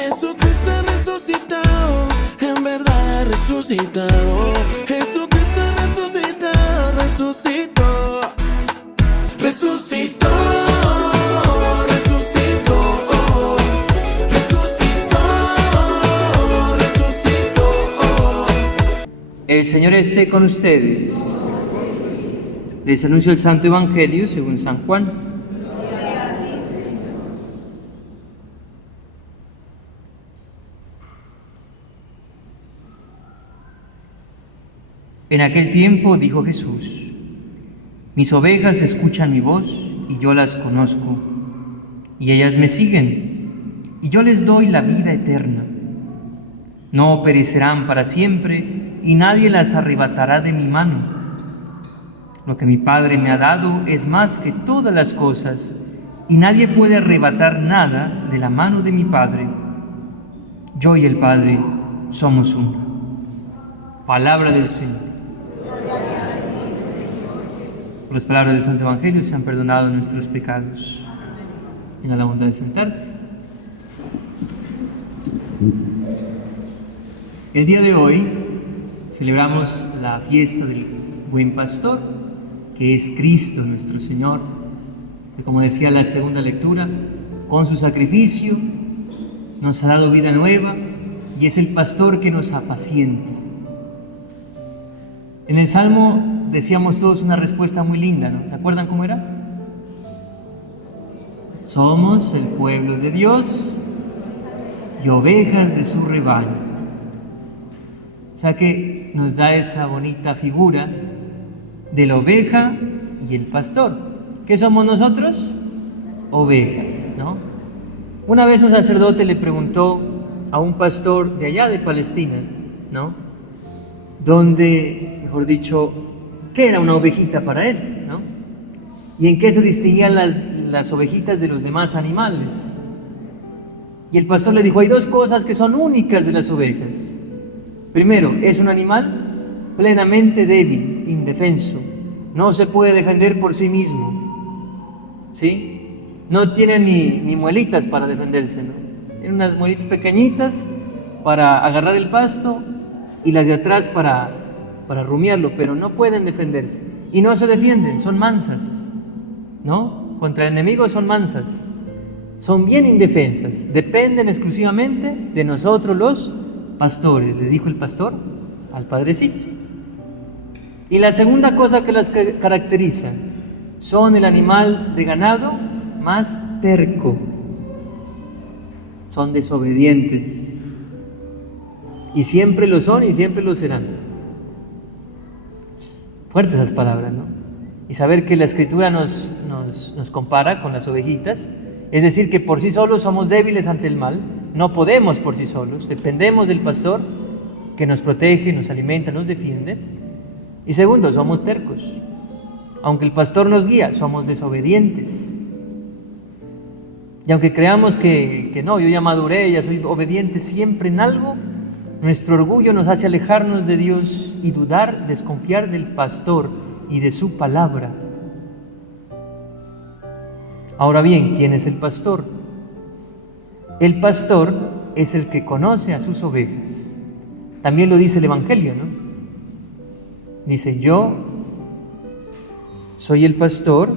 Jesucristo ha resucitado, en verdad ha resucitado. Jesucristo ha resucitado, resucitó, resucitó, resucitó, resucitó, resucitó. El Señor esté con ustedes. Les anuncio el Santo Evangelio según San Juan. En aquel tiempo dijo Jesús: mis ovejas escuchan mi voz y yo las conozco, y ellas me siguen, y yo les doy la vida eterna. No perecerán para siempre, y nadie las arrebatará de mi mano. Lo que mi Padre me ha dado es más que todas las cosas, y nadie puede arrebatar nada de la mano de mi Padre. Yo y el Padre somos uno. Palabra del Señor. Por las palabras del Santo Evangelio se han perdonado nuestros pecados. Tenga la bondad de sentarse. El día de hoy celebramos la fiesta del Buen Pastor, que es Cristo nuestro Señor, que, como decía la segunda lectura, con su sacrificio nos ha dado vida nueva y es el pastor que nos apacienta. En el Salmo decíamos todos una respuesta muy linda, ¿no? ¿Se acuerdan cómo era? Somos el pueblo de Dios y ovejas de su rebaño. O sea que nos da esa bonita figura de la oveja y el pastor. ¿Qué somos nosotros? Ovejas, ¿no? Una vez un sacerdote le preguntó a un pastor de allá de Palestina, ¿no? Donde, mejor dicho, ¿qué era una ovejita para él, ¿no? ¿Y en qué se distinguían las ovejitas de los demás animales? Y el pastor le dijo: hay dos cosas que son únicas de las ovejas. Primero, es un animal plenamente débil, indefenso. No se puede defender por sí mismo, ¿sí? No tiene ni muelitas para defenderse, ¿no? Tiene unas muelitas pequeñitas para agarrar el pasto y las de atrás para rumiarlo, pero no pueden defenderse. Y no se defienden, son mansas, ¿no? Contra el enemigo son mansas. Son bien indefensas, dependen exclusivamente de nosotros los pastores, le dijo el pastor al padrecito. Y la segunda cosa que las caracteriza, son el animal de ganado más terco. Son desobedientes. Y siempre lo son y siempre lo serán. Fuertes esas palabras, ¿no? Y saber que la Escritura nos compara con las ovejitas, es decir, que por sí solos somos débiles ante el mal, no podemos por sí solos, dependemos del pastor que nos protege, nos alimenta, nos defiende. Y segundo, somos tercos. Aunque el pastor nos guía, somos desobedientes. Y aunque creamos que no, yo ya maduré, ya soy obediente, siempre en algo nuestro orgullo nos hace alejarnos de Dios y dudar, desconfiar del pastor y de su palabra. Ahora bien, ¿quién es el pastor? El pastor es el que conoce a sus ovejas. También lo dice el Evangelio, ¿no? Dice: yo soy el pastor,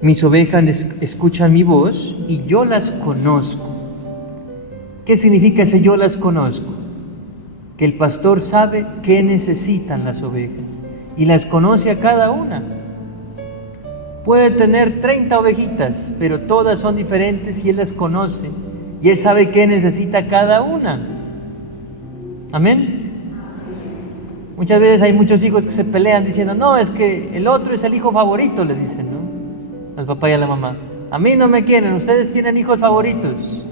mis ovejas escuchan mi voz y yo las conozco. ¿Qué significa ese yo las conozco? Que el pastor sabe qué necesitan las ovejas y las conoce a cada una. Puede tener 30 ovejitas, pero todas son diferentes y él las conoce y él sabe qué necesita cada una. ¿Amén? Muchas veces hay muchos hijos que se pelean diciendo: no, es que el otro es el hijo favorito, le dicen, ¿no? Al papá y a la mamá. A mí no me quieren, ustedes tienen hijos favoritos.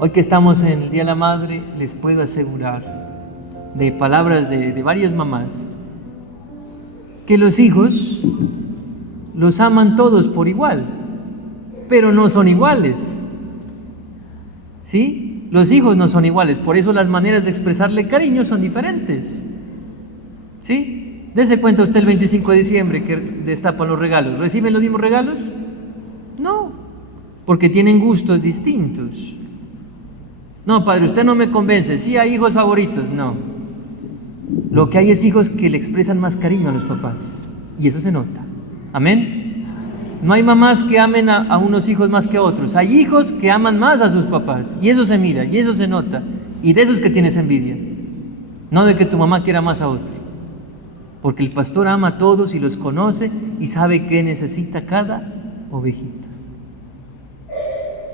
Hoy que estamos en el Día de la Madre, les puedo asegurar, de palabras de varias mamás, que los hijos los aman todos por igual, pero no son iguales, ¿sí? Los hijos no son iguales, por eso las maneras de expresarle cariño son diferentes, ¿sí? Dese cuenta usted el 25 de diciembre que destapan los regalos. ¿Reciben los mismos regalos? No, porque tienen gustos distintos. No, padre, usted no me convence. Sí hay hijos favoritos. No. Lo que hay es hijos que le expresan más cariño a los papás. Y eso se nota. Amén. No hay mamás que amen a unos hijos más que a otros. Hay hijos que aman más a sus papás. Y eso se mira, y eso se nota. Y de esos que tienes envidia. No de que tu mamá quiera más a otro. Porque el pastor ama a todos y los conoce y sabe qué necesita cada ovejita.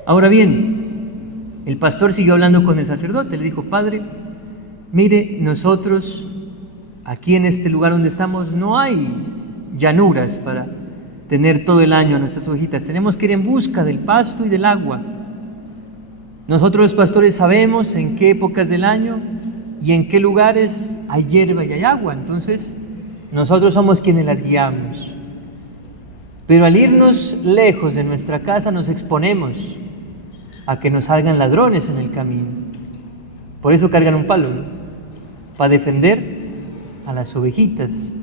Ahora bien, el pastor siguió hablando con el sacerdote. Le dijo: padre, mire, nosotros aquí en este lugar donde estamos no hay llanuras para tener todo el año a nuestras ovejitas. Tenemos que ir en busca del pasto y del agua. Nosotros los pastores sabemos en qué épocas del año y en qué lugares hay hierba y hay agua. Entonces, nosotros somos quienes las guiamos. Pero al irnos lejos de nuestra casa nos exponemos a que nos salgan ladrones en el camino. Por eso cargan un palo, ¿no? Para defender a las ovejitas.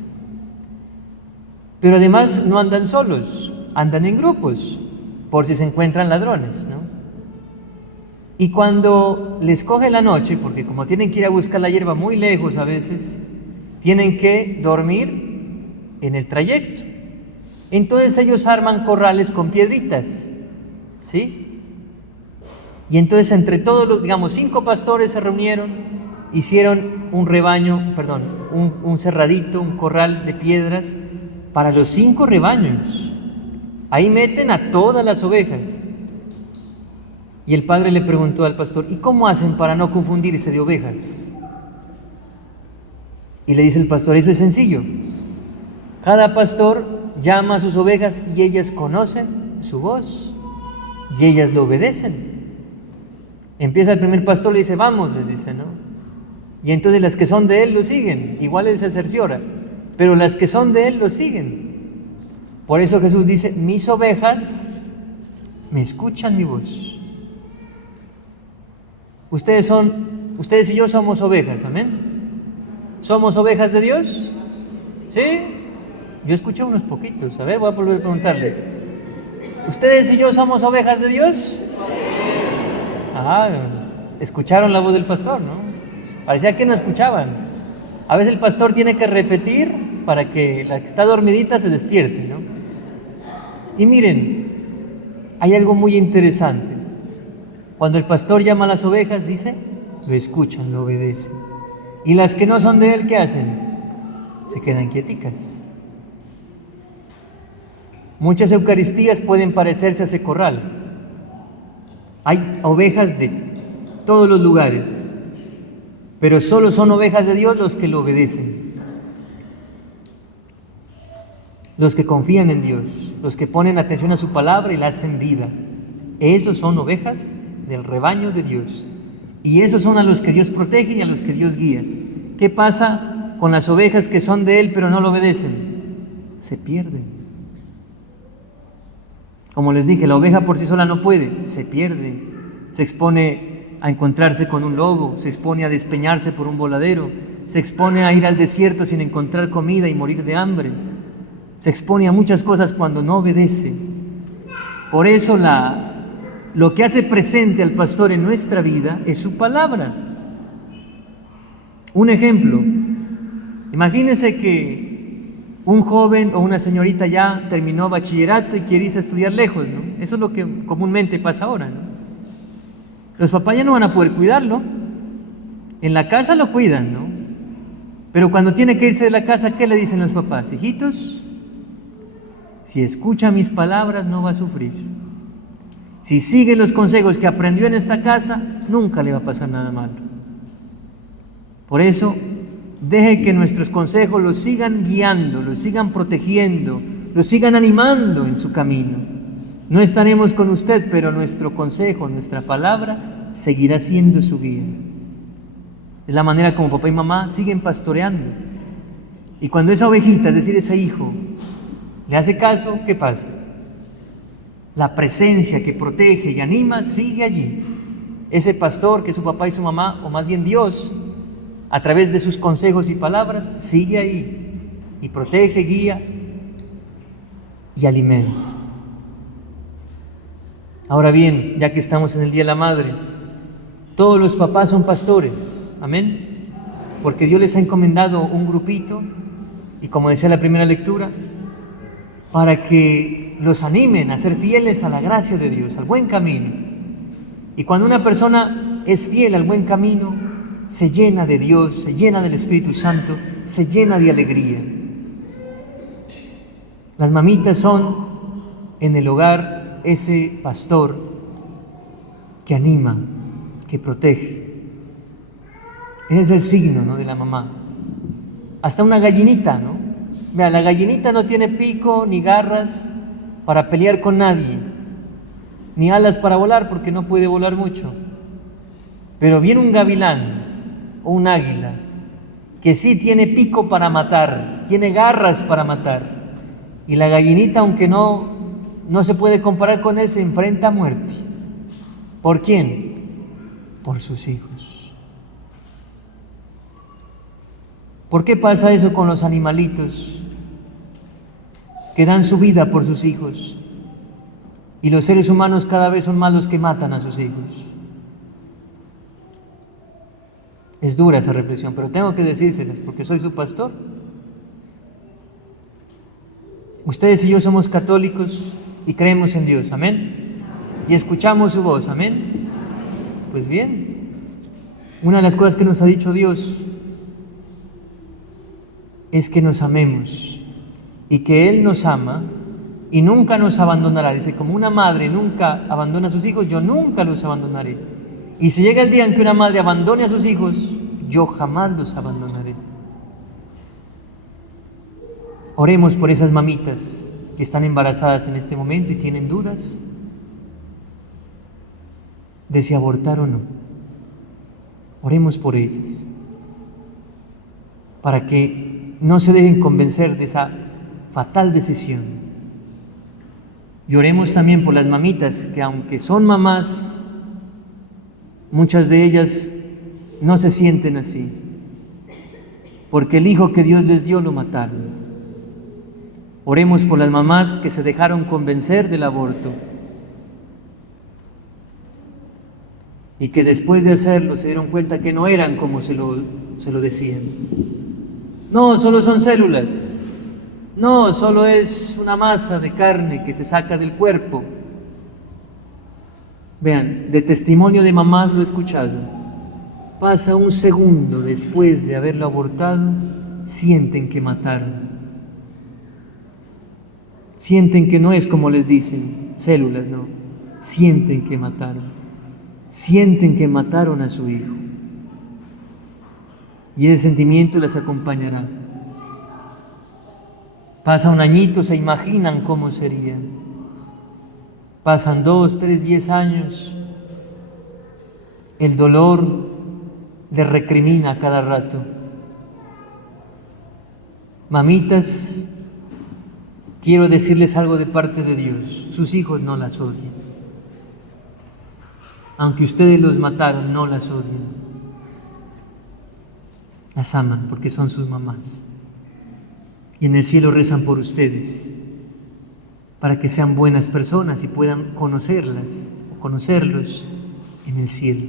Pero además no andan solos, andan en grupos, por si se encuentran ladrones, ¿no? Y cuando les coge la noche, porque como tienen que ir a buscar la hierba muy lejos a veces, tienen que dormir en el trayecto. Entonces ellos arman corrales con piedritas, ¿sí? Y entonces entre todos los, digamos, 5 pastores se reunieron, hicieron un rebaño, un cerradito, un corral de piedras para los 5 rebaños. Ahí meten a todas las ovejas. Y el padre le preguntó al pastor: ¿y cómo hacen para no confundirse de ovejas? Y le dice el pastor: eso es sencillo. Cada pastor llama a sus ovejas y ellas conocen su voz y ellas lo obedecen. Empieza el primer pastor, le dice: vamos, les dice, ¿no? Y entonces las que son de él lo siguen. Igual él se cerciora, pero las que son de él lo siguen. Por eso Jesús dice: mis ovejas me escuchan mi voz. Ustedes y yo somos ovejas, amén. ¿Somos ovejas de Dios? ¿Sí? Yo escuché unos poquitos. A ver, voy a volver a preguntarles. ¿Ustedes y yo somos ovejas de Dios? Ah, escucharon la voz del pastor, ¿no? Parecía que no escuchaban. A veces el pastor tiene que repetir para que la que está dormidita se despierte, ¿no? Y miren, hay algo muy interesante. Cuando el pastor llama a las ovejas, dice, lo escuchan, lo obedecen. Y las que no son de él, ¿qué hacen? Se quedan quieticas. Muchas eucaristías pueden parecerse a ese corral. Hay ovejas de todos los lugares, pero solo son ovejas de Dios los que lo obedecen. Los que confían en Dios, los que ponen atención a su palabra y la hacen vida. Esos son ovejas del rebaño de Dios. Y esos son a los que Dios protege y a los que Dios guía. ¿Qué pasa con las ovejas que son de Él pero no lo obedecen? Se pierden. Como les dije, la oveja por sí sola no puede, se pierde. Se expone a encontrarse con un lobo, se expone a despeñarse por un voladero, se expone a ir al desierto sin encontrar comida y morir de hambre. Se expone a muchas cosas cuando no obedece. Por eso lo que hace presente al pastor en nuestra vida es su palabra. Un ejemplo, imagínense que un joven o una señorita ya terminó bachillerato y quiere irse a estudiar lejos, ¿no? Eso es lo que comúnmente pasa ahora, ¿no? Los papás ya no van a poder cuidarlo. En la casa lo cuidan, ¿no? Pero cuando tiene que irse de la casa, ¿qué le dicen los papás? Hijitos, si escucha mis palabras no va a sufrir. Si sigue los consejos que aprendió en esta casa, nunca le va a pasar nada malo. Por eso, deje que nuestros consejos los sigan guiando, los sigan protegiendo, los sigan animando en su camino. No estaremos con usted, pero nuestro consejo, nuestra palabra, seguirá siendo su guía. Es la manera como papá y mamá siguen pastoreando. Y cuando esa ovejita, es decir, ese hijo, le hace caso, ¿qué pasa? La presencia que protege y anima sigue allí. Ese pastor que es su papá y su mamá, o más bien Dios, a través de sus consejos y palabras, sigue ahí y protege, guía y alimenta. Ahora bien, ya que estamos en el Día de la Madre, Todos los papás son pastores, amén, porque Dios les ha encomendado un grupito, y como decía la primera lectura, para que los animen a ser fieles a la gracia de Dios, al buen camino. Y cuando una persona es fiel al buen camino, se llena de Dios, se llena del Espíritu Santo, se llena de alegría. Las mamitas son en el hogar ese pastor que anima, que protege. Ese es el signo, ¿no?, de la mamá. Hasta una gallinita, ¿no? Vea, la gallinita no tiene pico ni garras para pelear con nadie, ni alas para volar porque no puede volar mucho. Pero viene un gavilán o un águila que sí tiene pico para matar, tiene garras para matar. Y la gallinita, aunque no se puede comparar con él, se enfrenta a muerte. ¿Por quién? Por sus hijos. ¿Por qué pasa eso con los animalitos que dan su vida por sus hijos? Y los seres humanos cada vez son más los que matan a sus hijos. Es dura esa reflexión, pero tengo que decírselas porque soy su pastor. Ustedes y yo somos católicos y creemos en Dios, amén, y escuchamos su voz, amén. Pues bien, una de las cosas que nos ha dicho Dios es que nos amemos y que Él nos ama y nunca nos abandonará. Dice, como una madre nunca abandona a sus hijos, yo nunca los abandonaré. Y si llega el día en que una madre abandone a sus hijos, yo jamás los abandonaré. Oremos por esas mamitas que están embarazadas en este momento y tienen dudas de si abortar o no. Oremos por ellas, para que no se dejen convencer de esa fatal decisión. Y oremos también por las mamitas que, aunque son mamás, muchas de ellas no se sienten así, porque el hijo que Dios les dio lo mataron. Oremos por las mamás que se dejaron convencer del aborto y que después de hacerlo se dieron cuenta que no eran como se lo decían. No, solo son células. No, solo es una masa de carne que se saca del cuerpo. Vean, de testimonio de mamás lo he escuchado. Pasa un segundo después de haberlo abortado, sienten que mataron. Sienten que no es como les dicen, células, no. Sienten que mataron. Sienten que mataron a su hijo. Y ese sentimiento las acompañará. Pasa un añito, se imaginan cómo sería. Pasan 2, 3, 10 años. El dolor les recrimina a cada rato. Mamitas, quiero decirles algo de parte de Dios. Sus hijos no las odian. Aunque ustedes los mataron, no las odian. Las aman porque son sus mamás. Y en el cielo rezan por ustedes, para que sean buenas personas y puedan conocerlas o conocerlos en el cielo.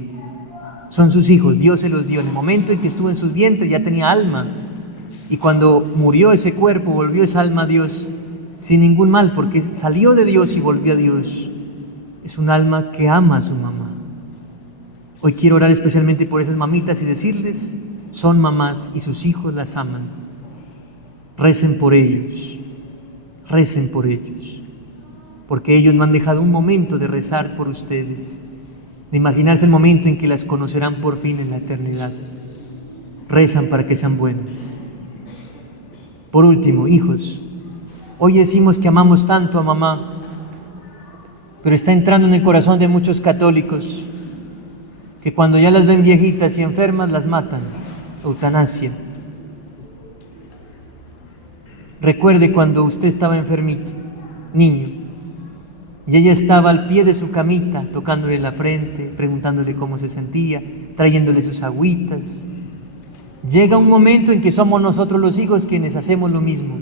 Son sus hijos, Dios se los dio. En el momento en que estuvo en sus vientres ya tenía alma. Y cuando murió ese cuerpo, volvió esa alma a Dios sin ningún mal, porque salió de Dios y volvió a Dios. Es un alma que ama a su mamá. Hoy quiero orar especialmente por esas mamitas y decirles, son mamás y sus hijos las aman. Recen por ellos, porque ellos no han dejado un momento de rezar por ustedes, de imaginarse el momento en que las conocerán por fin en la eternidad. Rezan para que sean buenas. Por último, hijos, hoy decimos que amamos tanto a mamá, pero está entrando en el corazón de muchos católicos que cuando ya las ven viejitas y enfermas las matan, eutanasia. Recuerde cuando usted estaba enfermito, niño, y ella estaba al pie de su camita, tocándole la frente, preguntándole cómo se sentía, trayéndole sus agüitas. Llega un momento en que somos nosotros los hijos quienes hacemos lo mismo.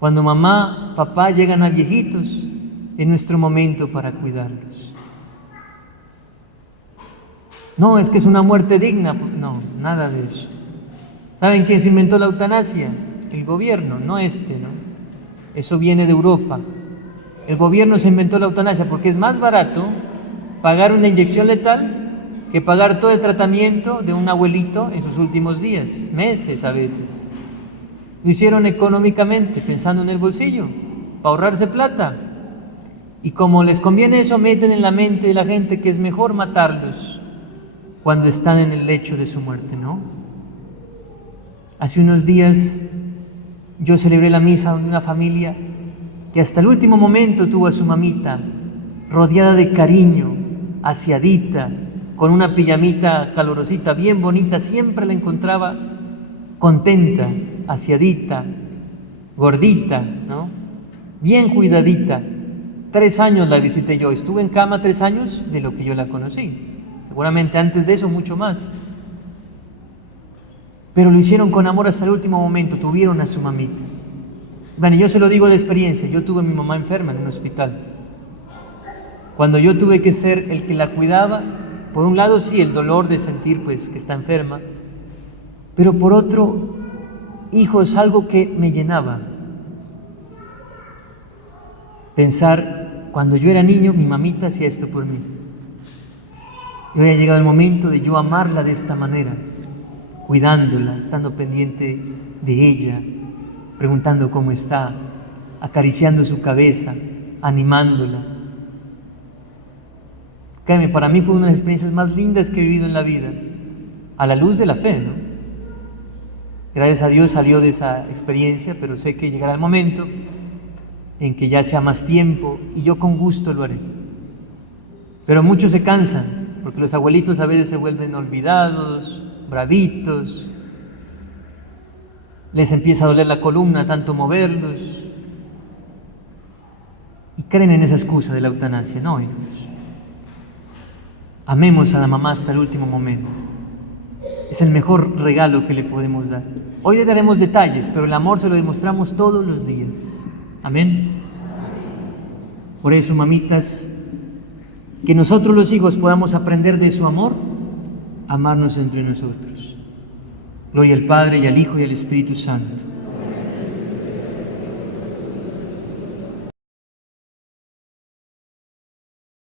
Cuando mamá, papá llegan a viejitos, es nuestro momento para cuidarlos. No, es que es una muerte digna. No, nada de eso. ¿Saben quién se inventó la eutanasia? El gobierno, no ¿no? Eso viene de Europa. El gobierno se inventó la eutanasia porque es más barato pagar una inyección letal que pagar todo el tratamiento de un abuelito en sus últimos días, meses a veces. Lo hicieron económicamente, pensando en el bolsillo, para ahorrarse plata. Y como les conviene eso, meten en la mente de la gente que es mejor matarlos cuando están en el lecho de su muerte, ¿no? Hace unos días yo celebré la misa de una familia que hasta el último momento tuvo a su mamita rodeada de cariño, aseadita, con una pijamita calorosita, bien bonita, siempre la encontraba contenta, aseadita, gordita, ¿no? Bien cuidadita. 3 años la visité yo, estuve en cama 3 años de lo que yo la conocí, seguramente antes de eso mucho más. Pero lo hicieron con amor hasta el último momento, tuvieron a su mamita. Bueno, yo se lo digo de experiencia, yo tuve a mi mamá enferma en un hospital. Cuando yo tuve que ser el que la cuidaba, por un lado sí, el dolor de sentir pues que está enferma, pero por otro, hijo, es algo que me llenaba. Pensar, cuando yo era niño, mi mamita hacía esto por mí. Y hoy ha llegado el momento de yo amarla de esta manera, cuidándola, estando pendiente de ella, preguntando cómo está, acariciando su cabeza, animándola. Créeme, para mí fue una de las experiencias más lindas que he vivido en la vida, a la luz de la fe, ¿no? Gracias a Dios salió de esa experiencia, pero sé que llegará el momento en que ya sea más tiempo y yo con gusto lo haré. Pero muchos se cansan, porque los abuelitos a veces se vuelven olvidados, bravitos, les empieza a doler la columna tanto moverlos y creen en esa excusa de la eutanasia. No, hijos, amemos a la mamá hasta el último momento, es el mejor regalo que le podemos dar. Hoy le daremos detalles, pero el amor se lo demostramos todos los días. Amén. Por eso, mamitas, que nosotros los hijos podamos aprender de su amor, amarnos entre nosotros. Gloria al Padre, y al Hijo, y al Espíritu Santo.